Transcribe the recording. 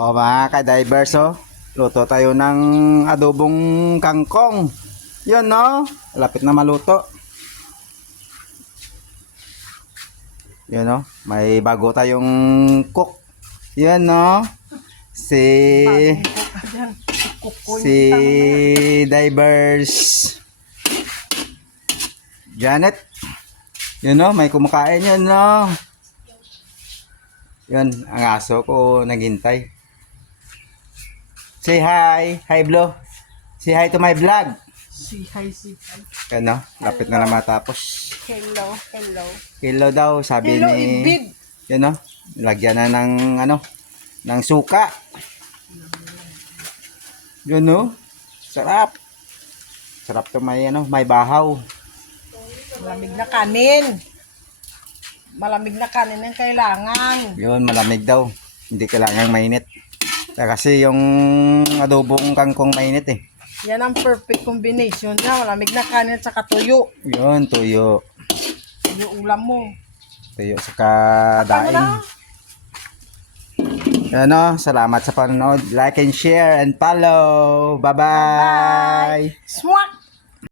O mga ka-divers, luto tayo ng adobong kangkong. Yun, no? Lapit na maluto. Yun, no? May bago tayong cook. Yun, no? Si divers Janet. Yun, no? May kumakain yun, no? Yun, ang aso ko naghintay. Say hi. Hi, Blo. Say hi to my vlog. Si hi. Yan, no? Lapit na lang matapos. Hello. Hello daw, sabi Hello, ni... ibig. Yun, no? Lagyan na ng, ng suka. Yun, no? Sarap. Sarap to may, may bahaw. Malamig na kanin. Malamig na kanin ang kailangan. Yun, malamig daw. Hindi kailangan mainit. Kasi yung adobong kangkong mainit eh. Yan ang perfect combination niya. Malamig na kanin at saka tuyo. Yun, tuyo. Yung ulam mo. Tuyo sa kadaing. Ano, salamat sa panonood. Like and share and follow. Bye-bye. Swak!